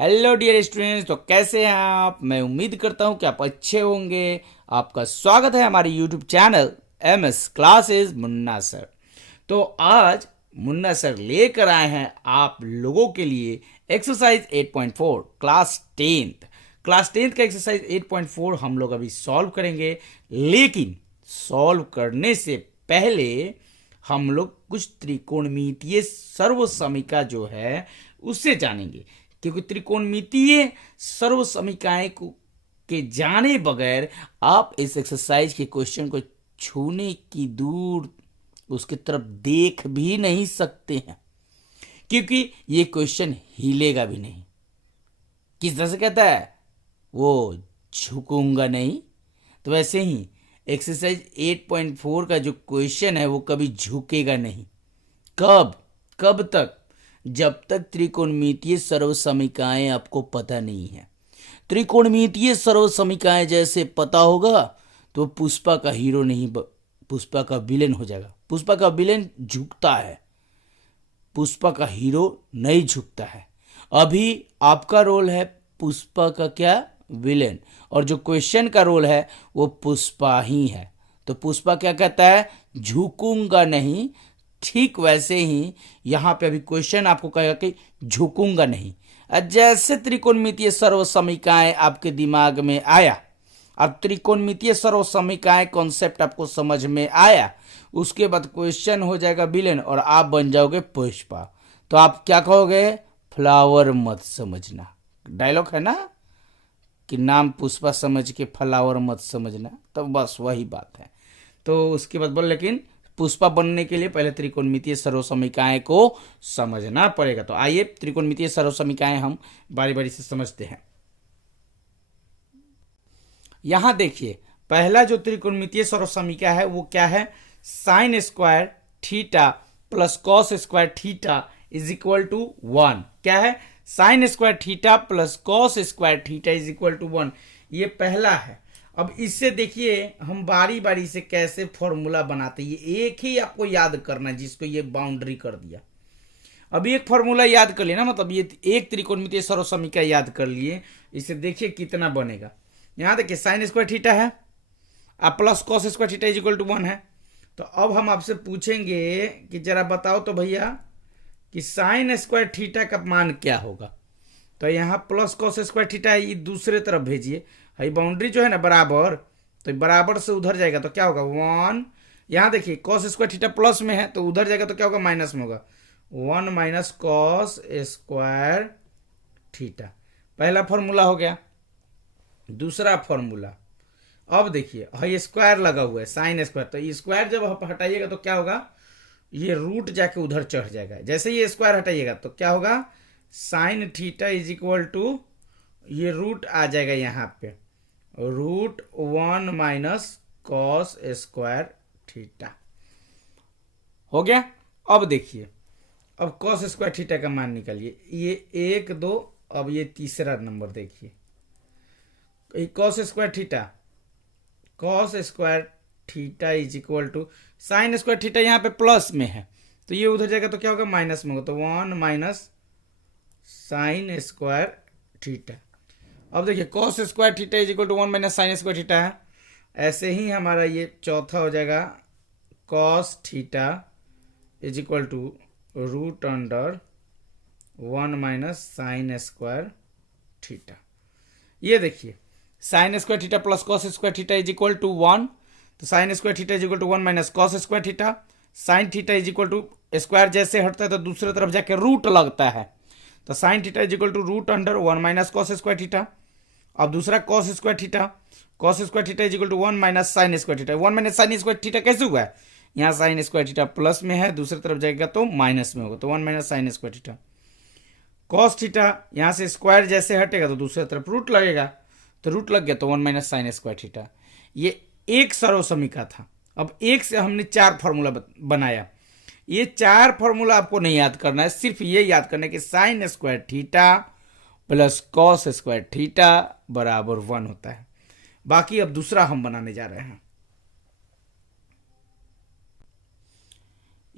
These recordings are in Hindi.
हेलो डियर स्टूडेंट्स, तो कैसे हैं आप। मैं उम्मीद करता हूं कि आप अच्छे होंगे। आपका स्वागत है हमारे YouTube channel MS classes Munna sir. तो आज मुन्ना सर लेकर आए हैं आप लोगों के लिए एक्सरसाइज 8.4 क्लास टेंथ का एक्सरसाइज 8.4 हम लोग अभी सॉल्व करेंगे। लेकिन सॉल्व करने से पहले हम लोग कुछ त्रिकोणमितीय सर्वसमीका जो है उससे जानेंगे, क्योंकि त्रिकोणमितीय सर्वसमीकाएं को के जाने बगैर आप इस एक्सरसाइज के क्वेश्चन को छूने की दूर उसकी तरफ देख भी नहीं सकते हैं, क्योंकि ये क्वेश्चन हिलेगा भी नहीं। किस तरह से कहता है वो, झुकूंगा नहीं। तो वैसे ही एक्सरसाइज 8.4 का जो क्वेश्चन है वो कभी झुकेगा नहीं। कब कब तक? जब तक त्रिकोणमितीय सर्वसमीकाएं आपको पता नहीं है। त्रिकोणमितीय सर्वसमीकाएं जैसे पता होगा तो पुष्पा का हीरो नहीं, पुष्पा का विलेन हो जाएगा। पुष्पा का विलेन झुकता है, पुष्पा का हीरो नहीं झुकता है। अभी आपका रोल है पुष्पा का क्या, विलेन, और जो क्वेश्चन का रोल है वो पुष्पा ही है। तो पुष्पा क्या कहता है, झुकूंगा नहीं। ठीक वैसे ही यहाँ पे अभी क्वेश्चन आपको कहेगा कि झुकूंगा नहीं। जैसे त्रिकोणमितीय सर्वसमीकाएं आपके दिमाग में आया, अब त्रिकोणमितीय सर्वसमीकाएं कॉन्सेप्ट आपको समझ में आया, उसके बाद क्वेश्चन हो जाएगा विलेन और आप बन जाओगे पुष्पा। तो आप क्या कहोगे, फ्लावर मत समझना। डायलॉग है ना कि नाम पुष्पा समझ के फ्लावर मत समझना, तो बस वही बात है। तो उसके बाद बोल, लेकिन पुष्पा बनने के लिए पहले त्रिकोणमितीय सर्वसमीकाएं को समझना पड़ेगा। तो आइए त्रिकोणमितीय सर्वसमीकाएं हम बारी बारी से समझते हैं। यहां देखिए, पहला जो त्रिकोणमितीय सर्वसमीका है वो क्या है, sine square theta plus cos square theta is equal to 1। क्या है, sine square theta plus cos square theta is equal to 1। ये पहला है। अब इससे देखिए हम बारी बारी से कैसे फॉर्मूला बनाते हैं। ये एक ही आपको याद करना, जिसको ये बाउंड्री कर दिया। अब एक फॉर्मूला याद कर लिया ना, मतलब ये एक त्रिकोणमितीय सर्वसमीका याद कर लिए। इसे देखिए कितना बनेगा। यहां देखिए साइन स्क्वायर थीटा है, अब plus cos square theta is equal to 1 है। तो अब हम आपसे पूछेंगे कि जरा बताओ तो भैया कि साइन स्क्वायर थीटा का मान क्या होगा। तो यहाँ प्लस कॉस स्क्वायर थीटा है, ये दूसरे तरफ भेजिए। ये बाउंड्री जो है ना बराबर, तो बराबर से उधर जाएगा तो क्या होगा 1। यहाँ देखिए कॉस स्क्वायर थीटा प्लस में है तो उधर जाएगा तो क्या होगा, माइनस में होगा। 1 माइनस कॉस स्क्वायर थीटा, पहला फॉर्मूला हो गया। दूसरा फॉर्मूला, अब देखिए ये स्क्वायर लगा हुआ है साइन स्क्वायर, तो ये स्क्वायर जब आप हटाइएगा तो क्या होगा, ये रूट जाके उधर चढ़ जाएगा। जैसे ये स्क्वायर हटाइएगा तो क्या होगा, sine theta is equal to, ये रूट आ जाएगा यहाँ पे, root 1 minus cos square theta हो गया। अब देखिए, अब कॉस स्क्वायर थीटा का मान निकालिए, ये 1 2, अब ये तीसरा नंबर देखिए, cos square theta, cos square theta is equal to sine square theta, यहाँ पे प्लस में है तो ये उधर जाएगा तो क्या होगा, माइनस में होगा। तो 1 माइनस साइन स्क्वायर थीटा। अब देखिए cos square theta is equal to 1 minus sine square theta है। ऐसे ही हमारा ये चौथा हो जाएगा, cos theta is equal to root under 1 minus sine square theta. ये देखिए sine square theta plus cos square theta is equal to 1, तो sine square theta is equal to 1 minus cos square theta. Sine theta is equal to, square जैसे हटता है तो दूसरे तरफ जाके रूट लगता है, तो sine theta is equal to root under 1 minus cos square theta. अब दूसरा cos square theta, cos square theta is equal to 1 minus sine square theta. 1 minus sine square theta कैसे हुआ है, यहाँ साइन स्क्वायर थीटा प्लस में है, दूसरी तरफ जाएगा तो माइनस में होगा, तो 1 minus sine square theta. Cos theta यहाँ से स्क्वायर जैसे हटेगा तो दूसरी तरफ रूट लगेगा, तो रूट लग गया तो 1 माइनस साइन स्क्वायर थीटा। ये एक सर्वसमीका था। अब एक से हमने 4 फार्मूला बनाया। ये 4 फार्मूला आपको नहीं याद करना है, सिर्फ ये याद करना है कि sign square theta plus cos square theta बराबर 1 होता है। बाकी अब दूसरा हम बनाने जा रहे हैं।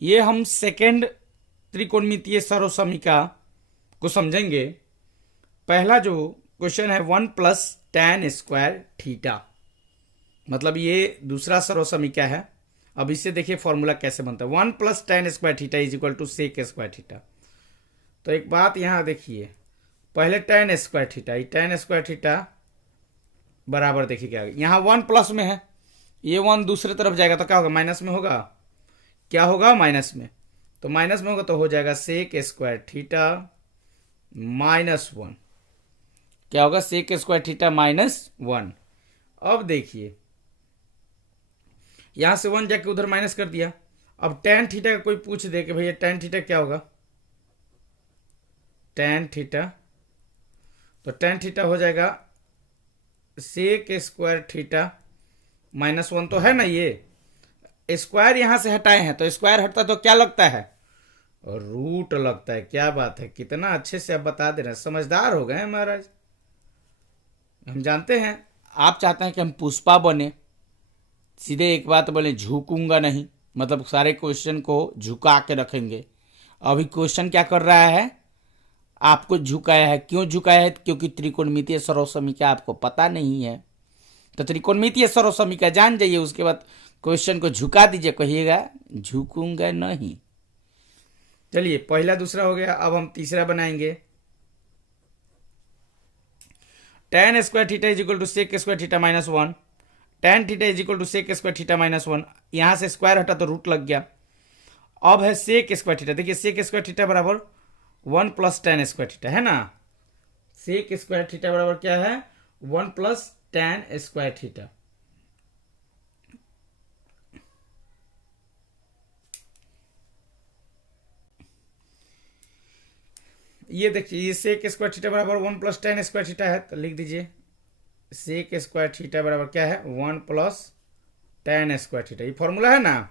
ये हम सेकेंड त्रिकोणमितीय सर्वसमीका को समझेंगे। पहला जो क्वेश्चन है 1 + tan² मतलब ये दूसरा सर्वसमीकरण है। अब इससे देखिए फॉर्मूला कैसे बनता है। 1 + tan² = sec²। तो एक बात यहाँ देखिए, पहले tan² बराबर देखिए क्या होगा। यहाँ 1 प्लस में है, ये 1 दूसरे तरफ जाएगा तो क्या होगा, माइनस में होगा। क्या होगा, माइनस में। तो माइनस में होगा तो हो जाएगा sec² -1। क्या होगा, sec² -1। अब देखिए यहां से 1 जाके उधर माइनस कर दिया। अब tan थीटा का कोई पूछ दे कि भैया tan थीटा क्या होगा, tan थीटा, तो tan थीटा हो जाएगा sec² -1 तो है ना। ये स्क्वायर यहां से हटाए हैं तो स्क्वायर हटता तो क्या लगता है, रूट लगता है। क्या बात है, कितना अच्छे से आप बता दे रहे हैं, समझदार हो गए हैं महाराज। हम जानते हैं आप चाहते हैं कि हम पुष्पा बने, सीधे एक बात बोले, झुकूंगा नहीं, मतलब सारे क्वेश्चन को झुका के रखेंगे। अभी क्वेश्चन क्या कर रहा है, आपको झुकाया है। क्यों झुकाया है, क्योंकि त्रिकोणमितीय सर्वसमीकरण आपको पता नहीं है। तो त्रिकोणमितीय सर्वसमीकरण जान जाइए, उसके बाद क्वेश्चन को झुका दीजिए, कहिएगा झुकूंगा नहीं। चलिए पहला दूसरा हो गया, अब हम तीसरा बनाएंगे। tan² θ = sec² θ -1। tan θ = sec² θ -1। यहां से स्क्वायर हटा तो रूट लग गया। अब है sec² θ। देखिए sec² θ बराबर 1 + tan² θ है ना। sec² θ बराबर क्या है, 1 + tan² θ। ये देखिए ये sec² θ बराबर 1 + tan² θ है, तो लिख दीजिए sec² θ बराबर क्या है, 1 + tan² θ। ये फॉर्मूला है ना,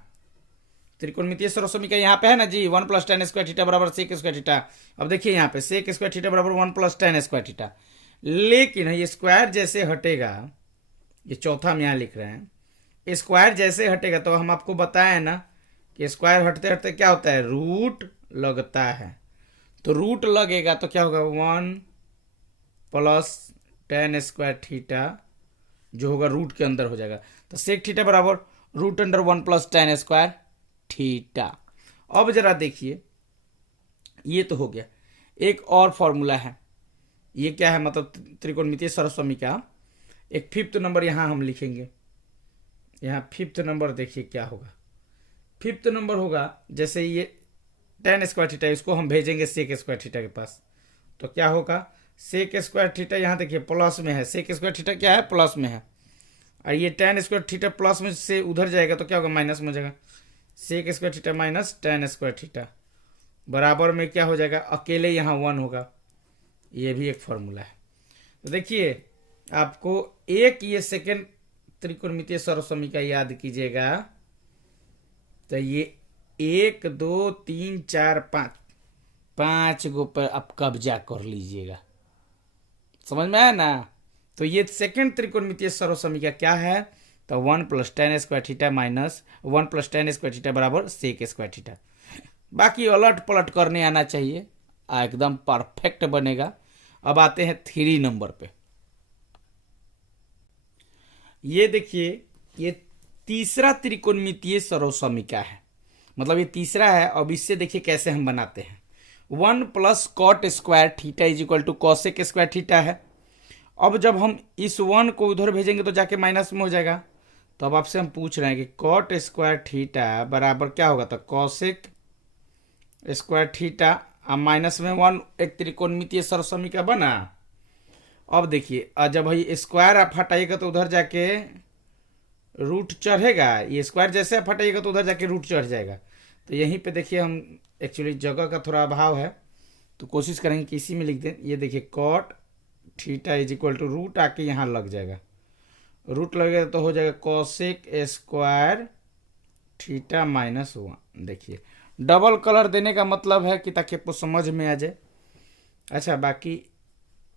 त्रिकोणमितीय सर्वसमीकरण यहाँ पे है ना जी, 1 + tan² θ बराबर sec² θ। अब देखिए यहाँ पे sec² θ बराबर 1 + tan² θ, लेकिन ये स्क्वायर जैसे हटेगा, ये चौथा हम यहाँ लिख रहे हैं, स्क्वायर जैसे हटेगा तो हम आपको बताए ना कि स्क्वायर हटते हटते क्या होता है, रूट लगता है। तो रूट लगेगा तो क्या होगा, 1 + tan² θ जो होगा रूट के अंदर हो जाएगा। तो sec θ बराबर √1 + tan² θ। अब जरा देखिए, ये तो हो गया। एक और फॉर्मूला है, ये क्या है, मतलब त्रिकोणमितीय सर्वसमीकरण। एक 5th नंबर यहां हम लिखेंगे। यहाँ 5th नंबर देखिए क्या होगा। 5th नंबर होगा, जैसे ये tan² θ, इसको हम भेजेंगे sec² θ के पास, तो क्या होगा, sec² θ यहाँ देखिए प्लस में है, sec² θ क्या है, प्लस में है, और ये tan² θ प्लस में से उधर जाएगा तो क्या होगा, माइनस में हो जाएगा। sec² θ - tan² θ बराबर में क्या हो जाएगा, अकेले यहाँ 1 होगा। ये भी एक फॉर्मूला है। तो देखिए आपको एक ये सेकेंड त्रिकोणमितीय सर्वसमीकरण याद कीजिएगा, तो ये 1 2 3 4 5 गो पर आप कब्जा कर लीजिएगा। समझ में आया ना। तो ये सेकेंड त्रिकोणमितीय सर्वसमीकरण क्या है, तो 1 + tan² θ - 1 + tan² θ बराबर sec² θ। बाकी अलट पलट करने आना चाहिए, एकदम परफेक्ट बनेगा। अब आते हैं 3 नंबर पे। ये देखिए ये तीसरा त्रिकोणमितीय सर्वसमीकरण है, मतलब ये तीसरा है। अब इससे देखिए कैसे हम बनाते हैं। 1 + cot² θ = cosec² θ है। अब जब हम इस 1 को उधर भेजेंगे तो जाके माइनस में हो जाएगा। तो अब आपसे हम पूछ रहे हैं कि cot² θ बराबर क्या होगा, तो cosec² θ माइनस में 1 एक त्रिकोणमितीय सर्वसमीकरण बना। अब देखिए जब भाई स्क्वायर आप हटाइएगा तो उधर जाके रूट चढ़ेगा, ये स्क्वायर जैसे आप हटाइएगा तो उधर जाके रूट चढ़ जाएगा। तो यहीं पे देखिए हम एक्चुअली जगह का थोड़ा अभाव है, तो कोशिश करेंगे कि इसी में लिख दें। ये देखिए cot θ = रूट आके यहाँ लग जाएगा, रूट लगेगा तो हो जाएगा cosec² θ -1। देखिए डबल कलर देने का मतलब है कि ताकि आपको समझ में आ जाए। अच्छा बाकी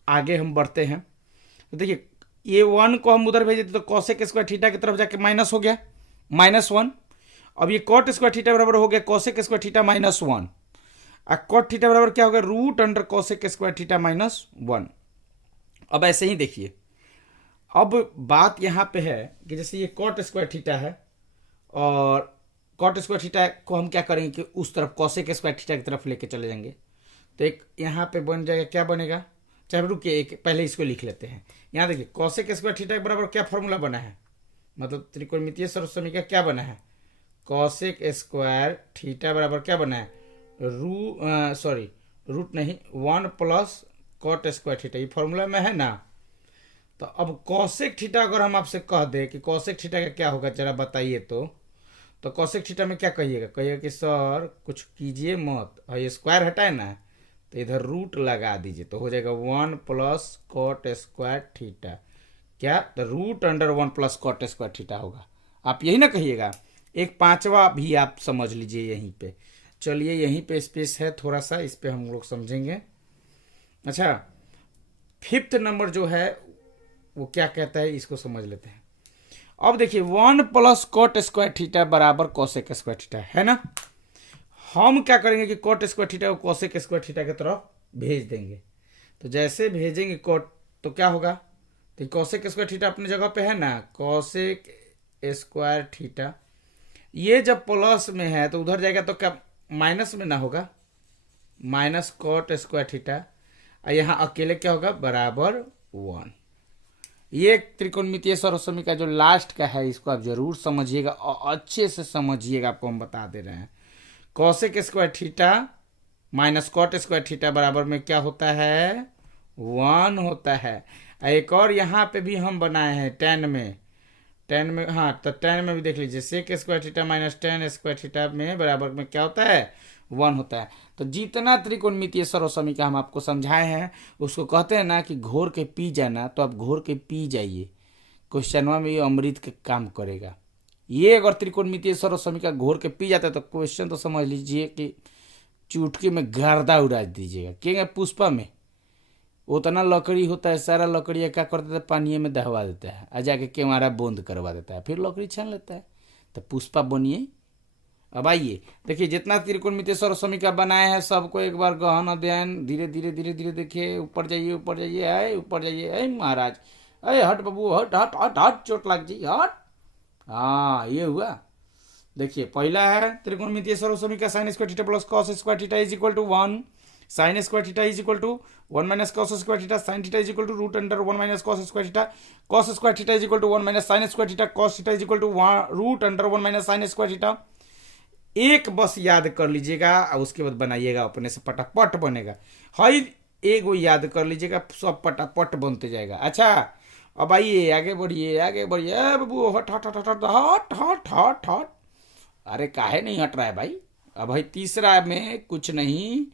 आगे हम बढ़ते हैं। तो देखिए ये 1 को हम उधर भेजे थे तो cosec² θ की तरफ जाके माइनस हो गया, -1। अब ये cot² θ बराबर हो गया cosec² θ -1, और cot θ बराबर क्या हो गया, √cosec² θ -1। अब ऐसे ही देखिए, अब बात यहाँ पे है कि जैसे ये कॉट स्क्वायर थीटा है और कॉट स्क्वायर थीटा को हम क्या करेंगे कि उस तरफ कॉसेक स्क्वायर थीटा की तरफ लेके चले जाएंगे। तो एक यहाँ पे बन जाएगा, क्या बनेगा, चाहे रुकिए एक पहले इसको लिख लेते हैं। यहाँ देखिए कॉसेक स्क्वायर थीटा के बराबर क्या फॉर्मूला बना है, मतलब त्रिकोणमितीय सर्वसमीकरण क्या बना है, कॉसेक स्क्वायर थीटा बराबर क्या बना है, रूट नहीं 1 प्लस कॉट स्क्वायर थीटा, ये फॉर्मूला में है ना। तो अब कॉसेक थीटा अगर हम आपसे कह दें कि कॉसेक थीटा का क्या होगा जरा बताइए, तो कॉसेक थीटा में क्या कहिएगा कि सर कुछ कीजिए मत, और ये स्क्वायर हटाए ना तो इधर रूट लगा दीजिए, तो हो जाएगा 1 प्लस कॉट स्क्वायर थीटा, क्या, तो root under 1 plus cot square theta होगा। आप यही ना कहिएगा। एक पांचवा भी आप समझ लीजिए यहीं पे। चलिए यहीं पे स्पेस है थोड़ा सा, इस पे हम लोग समझेंगे। अच्छा, फिफ्थ नंबर जो है वो क्या कहता है, इसको समझ लेते हैं। अब देखिए 1 प्लस कॉट स्क्वायर थीटा बराबर कॉसेक स्क्वायर थीटा है ना। हम क्या करेंगे कि कॉट स्क्वायर थीटा को कॉसेक स्क्वायर थीटा की तरफ भेज देंगे। तो जैसे भेजेंगे कॉट तो क्या होगा, तो कॉसेक स्क्वायर थीटा अपनी जगह पे है ना, कॉसेक स्क्वायर थीटा ये जब प्लस में है तो उधर जाएगा तो क्या माइनस में ना होगा, माइनस कॉट स्क्वायर थीटा, और यहाँ अकेले क्या होगा बराबर 1। ये त्रिकोणमितीय सर्वसमीकरण का जो लास्ट का है इसको आप जरूर समझिएगा और अच्छे से समझिएगा, आपको हम बता दे रहे हैं। Cosec square theta minus cot square theta बराबर में क्या होता है, 1 होता है। एक और यहाँ पे भी हम बनाए हैं टेन में हाँ, तो टेन में भी देख लीजिए, sec square theta minus tan square theta में बराबर में क्या होता है, 1 होता है। तो जितना त्रिकोणमितीय सर्वसमीकरण हम आपको समझाए हैं उसको कहते हैं ना कि घोर के पी जाना, तो आप घोर के पी जाइए, क्वेश्चनवा में ये अमृत के काम करेगा। ये अगर त्रिकोणमितीय सर्वसमीकरण घोर के पी जाता है तो क्वेश्चन तो समझ लीजिए कि चुटकी में गर्दा उड़ा दीजिएगा। क्या पुष्पा में उतना लकड़ी होता है, सारा लकड़ी क्या कर देता है, पानी में दहवा देता है और जाके केवाड़ा बंद करवा देता है, फिर लकड़ी छान लेता है। तो पुष्पा बनिए। अब आइए देखिए, जितना त्रिकोणमितीय सर्वसमीकरण बनाए हैं सबको एक बार गहन अध्ययन धीरे धीरे धीरे धीरे देखिए। ऊपर जाइए ऊपर जाइए ऊपर जाइए, महाराज अरे हट बाबू हट हट हट हट, चोट लग जी हट। हाँ ये हुआ। देखिए पहला है त्रिकोणमितीय सर्वसमीकरण sine square theta plus cos square theta is equal to 1, sine square theta is equal to 1 minus cos square theta, sine theta is equal to root under 1 minus cos square theta, cos square theta is equal to 1 minus sine square theta, cos theta is equal to root under 1 minus sine square theta. एक बस याद कर लीजिएगा और उसके बाद बनाइएगा, अपने से पटापट बनेगा। हाई एक वो याद कर लीजिएगा, सब पटापट बनते जाएगा। अच्छा अब आइए आगे बढ़िए बाबू, हट हट हट हट हट हट हट हट। अरे काहे नहीं हट रहा है भाई। अब भाई तीसरा में कुछ नहीं,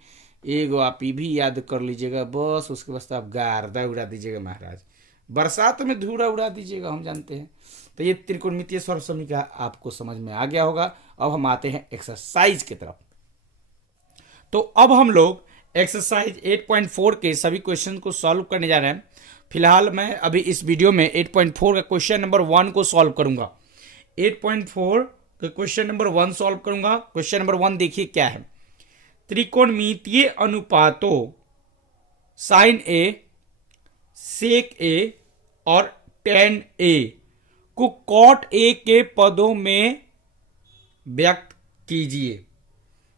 एगो आप ये भी याद कर लीजिएगा बस, उसके बाद आप गार्दा उड़ा दीजिएगा महाराज, बरसात में धूड़ा उड़ा दीजिएगा, हम जानते हैं। तो ये त्रिकोणमितीय सर्वसमीकरण आपको समझ में आ गया होगा। अब हम आते हैं एक्सरसाइज की तरफ। तो अब हम लोग एक्सरसाइज 8.4 के सभी क्वेश्चन को सॉल्व करने जा रहे हैं। फिलहाल मैं अभी इस वीडियो में 8.4 का क्वेश्चन नंबर 1 को सॉल्व करूंगा। 8.4 का क्वेश्चन नंबर 1 सॉल्व करूंगा। क्वेश्चन नंबर 1 देखिए क्या है, त्रिकोणमितीय अनुपातों साइन ए, सेक ए और टेन ए को कॉट ए के पदों में व्यक्त कीजिए।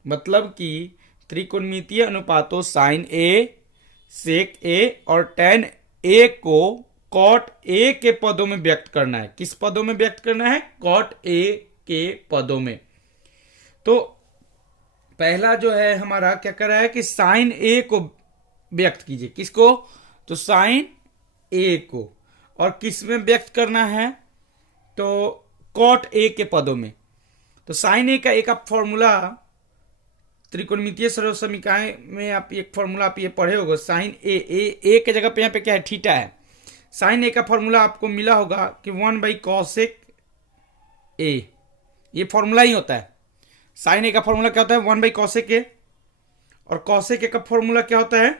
मतलब कि त्रिकोणमितीय अनुपातों साइन ए, सेक ए और टेन ए को कॉट ए के पदों में व्यक्त करना है। किस पदों में व्यक्त करना है, कॉट ए के पदों में। तो पहला जो है हमारा क्या कर रहा है कि साइन ए को व्यक्त कीजिए। किसको, तो साइन ए को। और किस में व्यक्त करना है, तो कॉट ए के पदों में। तो साइन ए का एक आप फॉर्मूला त्रिकोणमितीय सर्वसमीकरण में आप एक फॉर्मूला आप ये पढ़े होगा, साइन ए के जगह पे यहाँ पे क्या है, थीटा है। साइन ए का फॉर्मूला आपको मिला होगा कि 1/कॉसेक ए, ये फॉर्मूला ही होता है। साइन ए का फॉर्मूला क्या होता है, 1/कॉसेक ए, और कॉसेक ए का फॉर्मूला क्या होता है,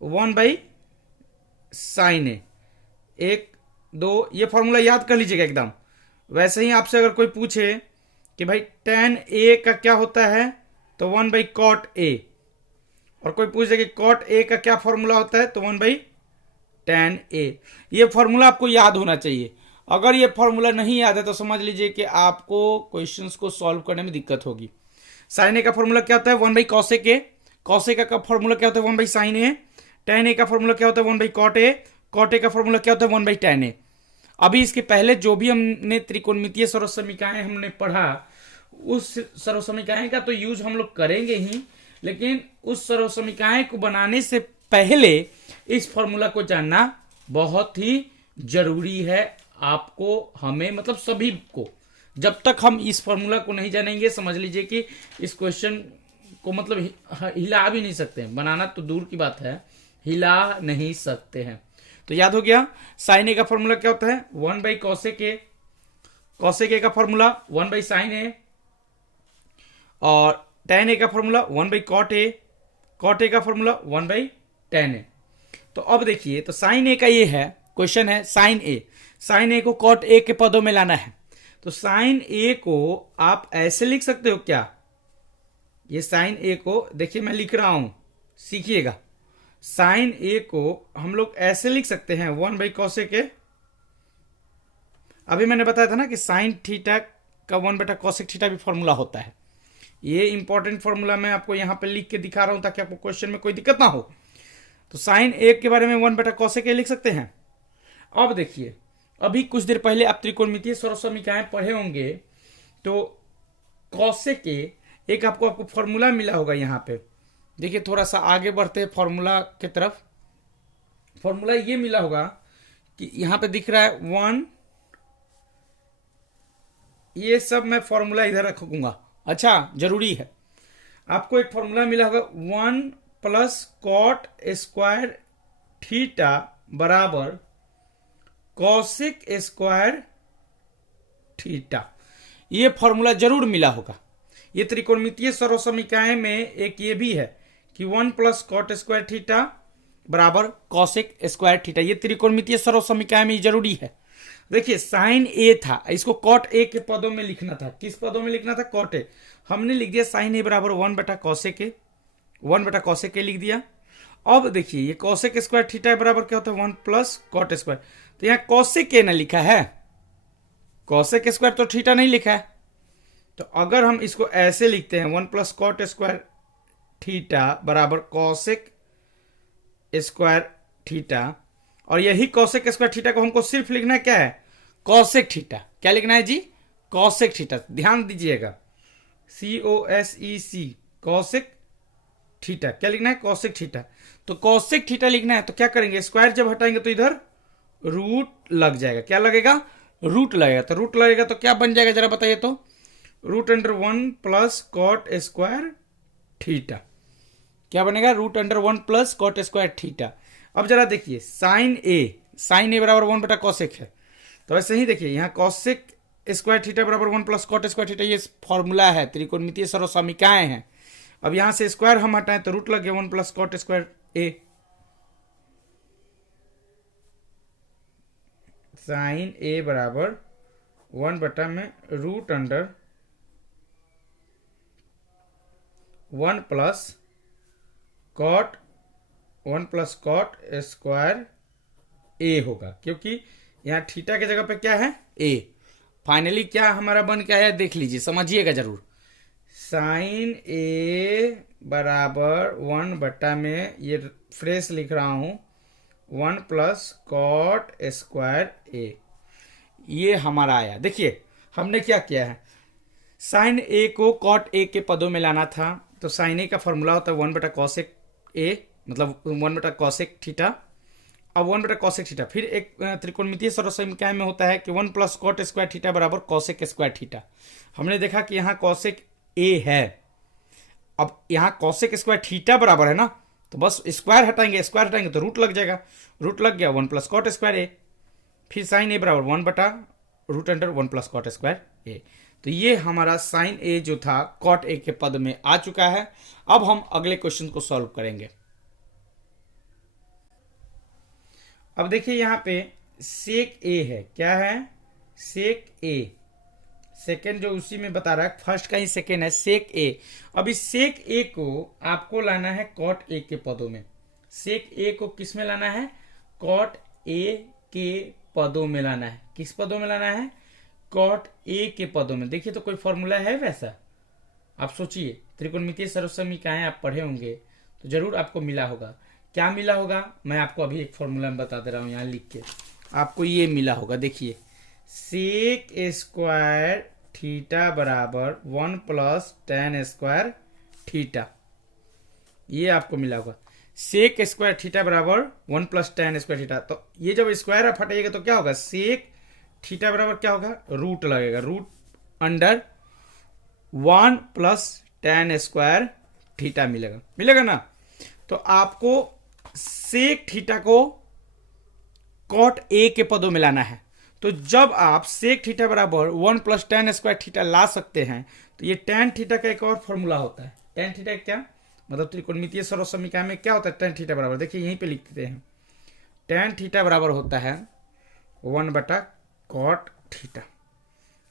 1/साइन ए। 1 2 ये फॉर्मूला याद कर लीजिएगा एकदम। वैसे ही आपसे अगर कोई पूछे कि भाई tan a का क्या होता है, तो 1/कॉट ए, और कोई पूछ दे कि कॉट ए का क्या फॉर्मूला होता है, तो 1/tan a। ये फॉर्मूला आपको याद होना चाहिए। अगर ये फॉर्मूला नहीं याद है तो समझ लीजिए कि आपको क्वेश्चंस को सॉल्व करने में दिक्कत होगी। साइन ए का फॉर्मूला क्या होता है, 1/cosec a। cosec का फॉर्मूला क्या होता है, 1/sin a। tan a का फॉर्मूला क्या होता है, 1/cot a। cot a का फॉर्मूला क्या होता है, 1/tan a। अभी इसके पहले जो भी हमने त्रिकोणमितीय सर्वसमीकाएं हमने पढ़ा, उस सर्वसमीकाएं का तो यूज हम लोग करेंगे ही, लेकिन उस सर्वसमीकाएं को बनाने से पहले इस फॉर्मूला को जानना बहुत ही जरूरी है आपको, हमें, मतलब सभी को। जब तक हम इस फॉर्मूला को नहीं जानेंगे, समझ लीजिए कि इस क्वेश्चन को मतलब हिला भी नहीं सकते हैं, बनाना तो दूर की बात है, हिला नहीं सकते हैं। तो याद हो गया, साइन ए का फॉर्मूला क्या होता है, 1/cosec a। cosec a का फॉर्मूला 1/sin a। और tan a का formula 1/cot a। cot a का फॉर्मूला 1/tan a। तो अब देखिए, तो साइन ए का ये है, क्वेश्चन है साइन ए। साइन ए को कॉट ए के पदों में लाना है। तो साइन ए को आप ऐसे लिख सकते हो क्या, ये साइन ए को देखिए मैं लिख रहा हूं, सीखिएगा। साइन ए को हम लोग ऐसे लिख सकते हैं, 1/cosec a। अभी मैंने बताया था ना कि साइन थीटा का 1/cosec थीटा भी फॉर्मूला होता है। ये इंपॉर्टेंट फॉर्मूला मैं आपको यहां पे लिख के दिखा रहा हूं ताकि आपको क्वेश्चन में कोई दिक्कत ना हो। तो साइन ए के बारे में 1/cosec a लिख सकते हैं। अब देखिए, अभी कुछ देर पहले आप त्रिकोणमितीय सर्वसमीकाएं पढ़े होंगे, तो कॉसेक ए एक आपको फॉर्मूला मिला होगा यहां पे। देखिए थोड़ा सा आगे बढ़ते हैं फॉर्मूला की तरफ। फॉर्मूला ये मिला होगा कि यहां पे दिख रहा है 1, ये सब मैं फॉर्मूला इधर रखूंगा, अच्छा जरूरी है। आपको एक फॉर्मूला मिला होगा 1+cot² थीटा बराबर cosec² थीटा। ये फॉर्मूला जरूर मिला होगा। ये त्रिकोणमितीय सर्वसमीकाएं में एक ये भी है कि 1+cot² थीटा बराबर cosec² थीटा। ये त्रिकोणमितीय सर्वसमीकाएं में जरूरी है। देखिए साइन ए था, इसको कॉट ए के पदों में लिखना था। किस पदों में लिखना था, कॉट ए। हमने लिख दिया साइन ए बराबर 1/cosec a, 1/cosec a लिख दिया। अब देखिए ये cosec² थीटा बराबर क्या होता है, 1+cot²। तो यहाँ cosec a ना लिखा है, cosec² तो थीटा नहीं लिखा है। तो अगर हम इसको ऐसे लिखते हैं 1+cot² थीटा बराबर cosec² थीटा, और यही cosec² थीटा को हमको सिर्फ लिखना है क्या है, cosec थीटा। क्या लिखना है जी, cosec थीटा। ध्यान दीजिएगा, COSEC, cosec थीटा। क्या लिखना है, cosec थीटा। तो cosec थीटा लिखना है तो क्या करेंगे, स्क्वायर जब हटाएंगे तो इधर रूट लग जाएगा। क्या लगेगा, रूट लगेगा। तो रूट लगेगा तो क्या बन जाएगा जरा बताइए तो, √1+cot² थीटा। क्या बनेगा, √1+cot² थीटा। अब जरा देखिए साइन ए बराबर 1/cosec है। तो ऐसे ही देखिए यहाँ cosec² थीटा बराबर 1+cot² थीटा, ये फॉर्मूला है, त्रिकोणमितीय सर्वसमीकाएं हैं। अब यहां से स्क्वायर हम हटाएं तो रूट लग गया 1+cot² a। साइन ए बराबर 1 में √1+cot² a होगा, क्योंकि यहाँ थीटा की जगह पे क्या है, a। फाइनली क्या हमारा बन के आया देख लीजिए, समझिएगा जरूर। साइन ए बराबर 1 में ये फ्रेश लिख रहा हूं 1+cot² a, ये हमारा आया। देखिए हमने क्या किया है, साइन ए को कॉट ए के पदों में लाना था। तो साइन ए का फॉर्मूला होता है 1/cosec a, मतलब 1/cosec थीटा। अब 1/cosec थीटा फिर एक त्रिकोणमितीय सर्वसमीकाएं में होता है कि 1+cot² थीटा बराबर cosec² थीटा। हमने देखा कि यहाँ cosec a है, अब यहाँ cosec² थीटा बराबर है ना, तो बस स्क्वायर हटाएंगे तो रूट लग जाएगा। रूट लग गया 1+cot² a। फिर साइन ए बराबर 1/√1+cot² a। तो ये हमारा साइन ए जो था कॉट ए के पद में आ चुका है। अब हम अगले क्वेश्चन को सॉल्व करेंगे। अब देखिए यहाँ पे सेक ए है, क्या है, सेक ए। सेकेंड जो उसी में बता रहा है, फर्स्ट का ही सेकेंड है सेक ए। अब इस सेक ए को आपको लाना है कॉट ए के पदों में। सेक ए को किस में लाना है? कॉट ए के पदों में लाना है। किस पदों में लाना है? कॉट ए के पदों में। देखिए तो कोई फॉर्मूला है वैसा? आप सोचिए, त्रिकोणमितीय सर्वसमीकरण आप पढ़े होंगे तो जरूर आपको मिला होगा। क्या मिला होगा? मैं आपको अभी एक फॉर्मूला में बता दे रहा हूं, यहाँ लिख के आपको ये मिला होगा। देखिए, सेक स्क्वायर थीटा बराबर 1 प्लस tan स्क्वायर थीटा, ये आपको मिला होगा। सेक स्क्वायर थीटा बराबर 1 प्लस tan स्क्वायर थीटा। तो ये जब स्क्वायर आप हटाइएगा तो क्या होगा? सेक थीटा बराबर क्या होगा? रूट लगेगा, root under 1 plus tan square theta मिलेगा, मिलेगा ना। तो आपको सेक थीटा को कॉट ए के पदों में लाना है। तो जब आप सेक थीटा बराबर 1 प्लस tan स्क्वायर थीटा ला सकते हैं तो ये tan थीटा का एक और फॉर्मूला होता है। tan थीटा क्या मतलब? त्रिकोणमितीय सर्वसमीकरण में क्या होता है tan थीटा बराबर? देखिए यहीं पे लिखते हैं, tan थीटा बराबर होता है 1 बटा कॉट थीटा।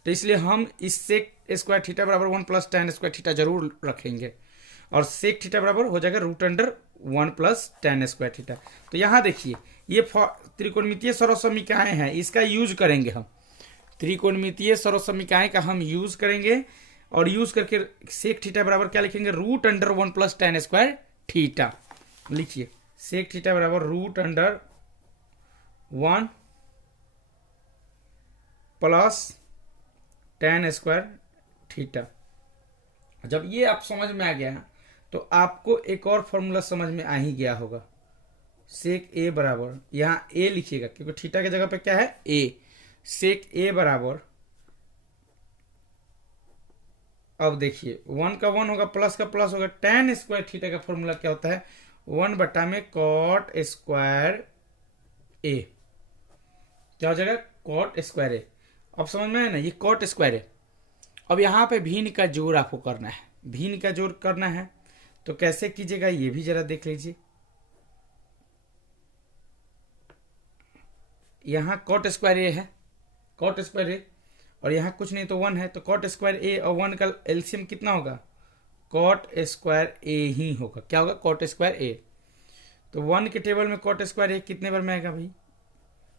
तो इसलिए हम इस सेक स्क्वायर थीटा बराबर 1 प्लस tan स्क्वायर थीटा जरूर रखेंगे, और सेक थीटा बराबर हो जाएगा root under 1 plus tan square theta. तो यहाँ देखिए, ये त्रिकोणमितीय सर्वसमीकरण है, इसका यूज करेंगे हम। त्रिकोणमितीय सर्वसमीकरण का हम यूज करेंगे, और यूज करके सेक थीटा बराबर क्या लिखेंगे? Root under 1 plus tan square theta. लिखिए, सेक थीटा बराबर root under 1 plus tan square theta. जब ये आप समझ में आ गया तो आपको एक और फॉर्मूला समझ में आ ही गया होगा। सेक ए बराबर, यहाँ ए लिखिएगा क्योंकि थीटा की जगह पे क्या है? ए। सेक ए बराबर, अब देखिए 1 का 1 होगा, प्लस का प्लस होगा, tan स्क्वायर थीटा का फॉर्मूला क्या होता है? 1 बटा में कॉट स्क्वायर ए। क्या हो जाएगा? कॉट स्क्वायर ए। अब समझ में है ना, ये कॉट स्क्वायर है। अब यहाँ पे भिन्न का जोड़ आपको करना है, भिन्न का जोड़ करना है तो कैसे कीजिएगा ये भी जरा देख लीजिए। यहाँ कॉट स्क्वायर ए है, कॉट स्क्वायर ए, और यहाँ कुछ नहीं तो 1 है, तो कॉट स्क्वायर ए और 1 का एलसीएम कितना होगा? कॉट स्क्वायर ए ही होगा। क्या होगा? कॉट स्क्वायर ए। तो 1 के टेबल में कॉट स्क्वायर ए कितने बार में आएगा भाई?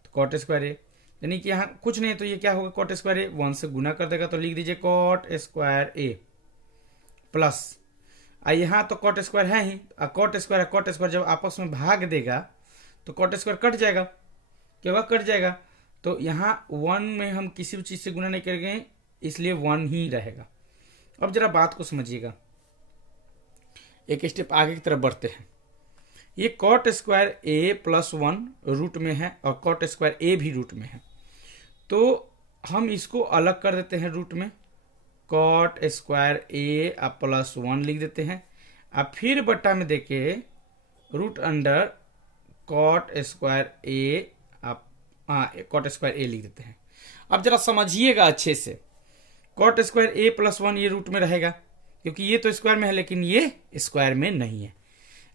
तो कॉट स्क्वायर ए, यानी कि यहाँ कुछ नहीं तो ये क्या होगा? कॉट स्क्वायर ए 1 से गुना कर देगा, तो लिख दीजिए कॉट स्क्वायर ए प्लस, यहाँ तो कॉट स्क्वायर है ही, कॉट स्क्वायर जब आपस में भाग देगा तो कॉट स्क्वायर कट जाएगा। क्या होगा? कट जाएगा। तो यहाँ 1 में हम किसी भी चीज से गुना नहीं करेंगे, इसलिए 1 ही रहेगा। अब जरा बात को समझिएगा, एक स्टेप आगे की तरफ बढ़ते हैं। ये कॉट स्क्वायर ए प्लस 1 रूट में है और कॉट स्क्वायर ए भी रूट में है, तो हम इसको अलग कर देते हैं रूट में। कॉट स्क्वायर ए अब प्लस 1 लिख देते हैं, अब फिर बट्टा में देके रूट अंडर कॉट स्क्वायर ए, अब कॉट स्क्वायर ए लिख देते हैं। अब जरा समझिएगा अच्छे से, कॉट स्क्वायर ए प्लस 1 ये रूट में रहेगा क्योंकि ये तो स्क्वायर में है लेकिन ये स्क्वायर में नहीं है।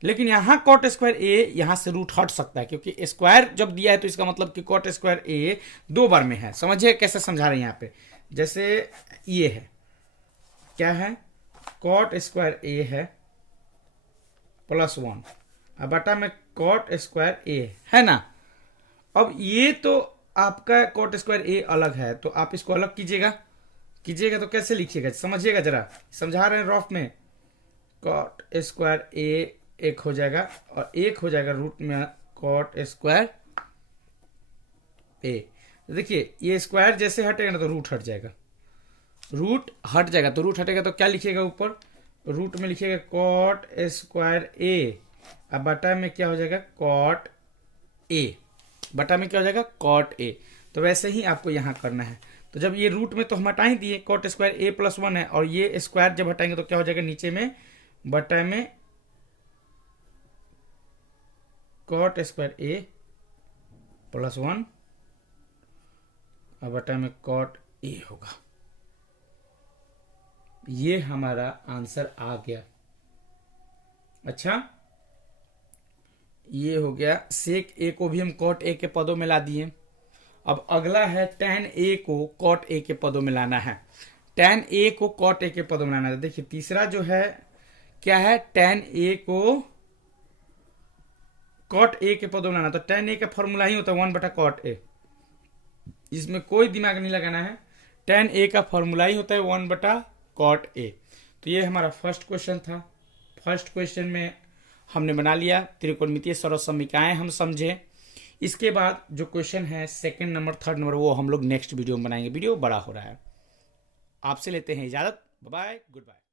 लेकिन यहाँ कॉट स्क्वायर ए यहाँ से रूट हट सकता है क्योंकि स्क्वायर जब दिया है तो इसका मतलब कि कॉट स्क्वायर ए 2 बार में है। समझिए कैसे समझा रहे हैं यहाँ पे। जैसे ये है, क्या है? कॉट स्क्वायर ए है प्लस 1, अब बटा में कॉट स्क्वायर ए है ना। अब ये तो आपका कॉट स्क्वायर ए अलग है, तो आप इसको अलग कीजिएगा तो कैसे लिखिएगा? समझिएगा जरा, समझा रहे हैं रफ में। कॉट स्क्वायर ए एक हो जाएगा और एक हो जाएगा रूट में कॉट स्क्वायर ए। देखिए ये स्क्वायर जैसे हटेगा ना तो रूट हट जाएगा, रूट हट जाएगा। तो रूट हटेगा तो क्या लिखिएगा? ऊपर रूट में लिखिएगा कॉट स्क्वायर ए, अब बटा में क्या हो जाएगा? कॉट ए, बटा में क्या हो जाएगा? Cot A. तो वैसे ही आपको यहाँ करना है। तो जब ये रूट में तो हम हटा ही दिए, कॉट स्क्वायर ए प्लस 1 है, और ये स्क्वायर जब हटाएंगे तो क्या हो जाएगा? नीचे में बटा में कॉट स्क्वायर ए प्लस 1 और बटा में कॉट ए होगा। ये हमारा आंसर आ गया। अच्छा, ये हो गया। सेक ए को भी हम कॉट ए के पदों में ला दिए। अब अगला है tan a को cot a के पदों में लाना है। tan a को cot a के पदों में लाना है। देखिए तीसरा जो है क्या है, tan a को cot a के पदों में लाना। तो tan a का फॉर्मूला ही होता है 1/cot a, इसमें कोई दिमाग नहीं लगाना है। tan a का फॉर्मूला ही होता है 1/cot a। तो ये हमारा फर्स्ट क्वेश्चन था। फर्स्ट क्वेश्चन में हमने बना लिया त्रिकोणमितीय सर्वसमीकाएं हम समझे। इसके बाद जो क्वेश्चन है सेकंड नंबर, थर्ड नंबर, वो हम लोग नेक्स्ट वीडियो में बनाएंगे। वीडियो बड़ा हो रहा है। आपसे लेते हैं इजाजत। Bye bye, good bye.